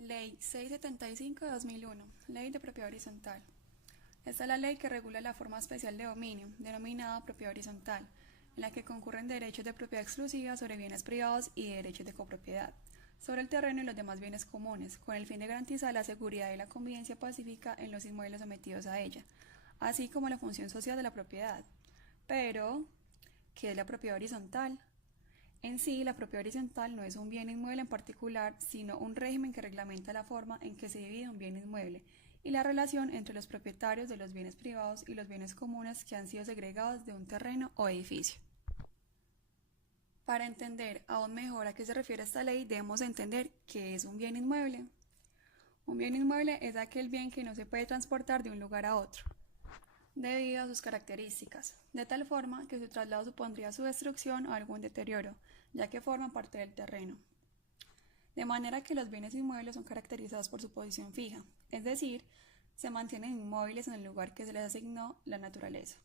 Ley 675 de 2001, Ley de Propiedad Horizontal. Esta es la ley que regula la forma especial de dominio, denominada propiedad horizontal, en la que concurren derechos de propiedad exclusiva sobre bienes privados y derechos de copropiedad sobre el terreno y los demás bienes comunes, con el fin de garantizar la seguridad y la convivencia pacífica en los inmuebles sometidos a ella, así como la función social de la propiedad. Pero, ¿qué es la propiedad horizontal? En sí, la propiedad horizontal no es un bien inmueble en particular, sino un régimen que reglamenta la forma en que se divide un bien inmueble y la relación entre los propietarios de los bienes privados y los bienes comunes que han sido segregados de un terreno o edificio. Para entender aún mejor a qué se refiere esta ley, debemos entender qué es un bien inmueble. Un bien inmueble es aquel bien que no se puede transportar de un lugar a otro, debido a sus características, de tal forma que su traslado supondría su destrucción o algún deterioro, ya que forman parte del terreno. De manera que los bienes inmuebles son caracterizados por su posición fija, es decir, se mantienen inmóviles en el lugar que se les asignó la naturaleza.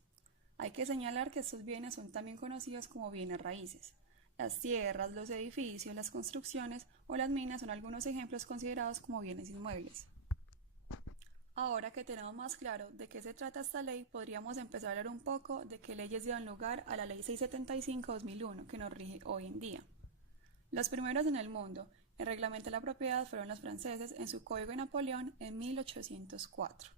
Hay que señalar que estos bienes son también conocidos como bienes raíces. Las tierras, los edificios, las construcciones o las minas son algunos ejemplos considerados como bienes inmuebles. Ahora que tenemos más claro de qué se trata esta ley, podríamos empezar a hablar un poco de qué leyes dieron lugar a la Ley 675/2001 que nos rige hoy en día. Los primeros en el mundo en reglamentar la propiedad fueron los franceses en su Código de Napoleón en 1804.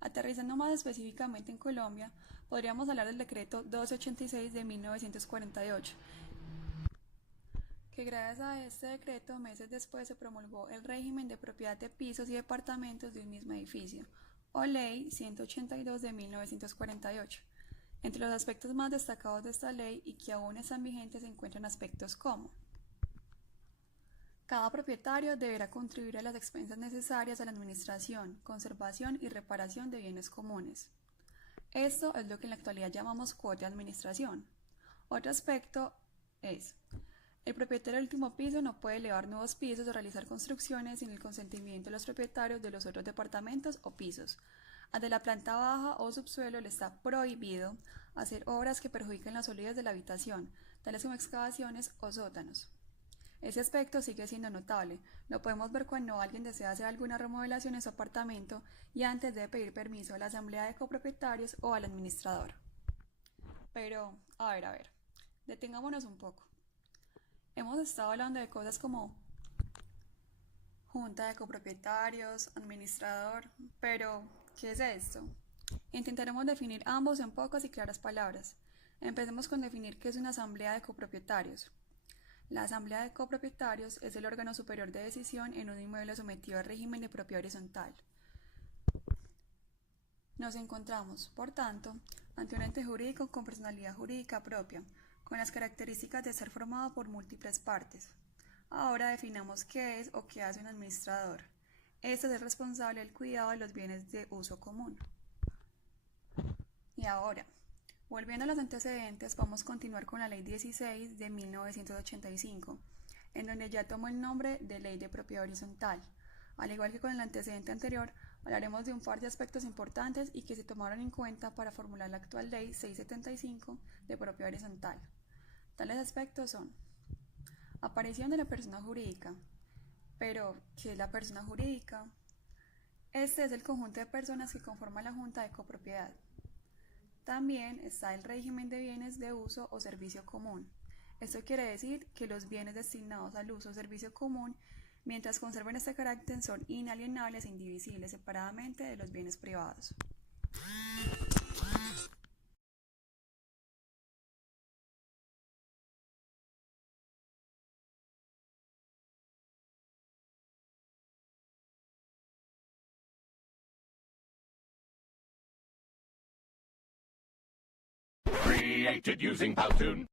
Aterrizando más específicamente en Colombia, podríamos hablar del Decreto 1286 de 1948, que gracias a este decreto meses después se promulgó el régimen de propiedad de pisos y departamentos de un mismo edificio, o Ley 182 de 1948. Entre los aspectos más destacados de esta ley y que aún están vigentes se encuentran aspectos como: cada propietario deberá contribuir a las expensas necesarias a la administración, conservación y reparación de bienes comunes. Esto es lo que en la actualidad llamamos cuota de administración. Otro aspecto es: el propietario del último piso no puede elevar nuevos pisos o realizar construcciones sin el consentimiento de los propietarios de los otros departamentos o pisos. Al de la planta baja o subsuelo le está prohibido hacer obras que perjudiquen la solidez de la habitación, tales como excavaciones o sótanos. Ese aspecto sigue siendo notable. Lo podemos ver cuando alguien desea hacer alguna remodelación en su apartamento y antes debe pedir permiso a la asamblea de copropietarios o al administrador. Pero, a ver, detengámonos un poco. Hemos estado hablando de cosas como junta de copropietarios, administrador, pero ¿qué es esto? Intentaremos definir ambos en pocas y claras palabras. Empecemos con definir qué es una asamblea de copropietarios. La asamblea de copropietarios es el órgano superior de decisión en un inmueble sometido al régimen de propiedad horizontal. Nos encontramos, por tanto, ante un ente jurídico con personalidad jurídica propia, con las características de ser formado por múltiples partes. Ahora definamos qué es o qué hace un administrador. Este es el responsable del cuidado de los bienes de uso común. Y ahora, volviendo a los antecedentes, vamos a continuar con la Ley 16 de 1985, en donde ya tomó el nombre de Ley de Propiedad Horizontal. Al igual que con el antecedente anterior, hablaremos de un par de aspectos importantes y que se tomaron en cuenta para formular la actual Ley 675 de Propiedad Horizontal. Tales aspectos son: aparición de la persona jurídica. Pero, ¿qué es la persona jurídica? Este es el conjunto de personas que conforman la Junta de Copropiedad. También está el régimen de bienes de uso o servicio común. Esto quiere decir que los bienes destinados al uso o servicio común, mientras conserven este carácter, son inalienables e indivisibles separadamente de los bienes privados. Created using Powtoon.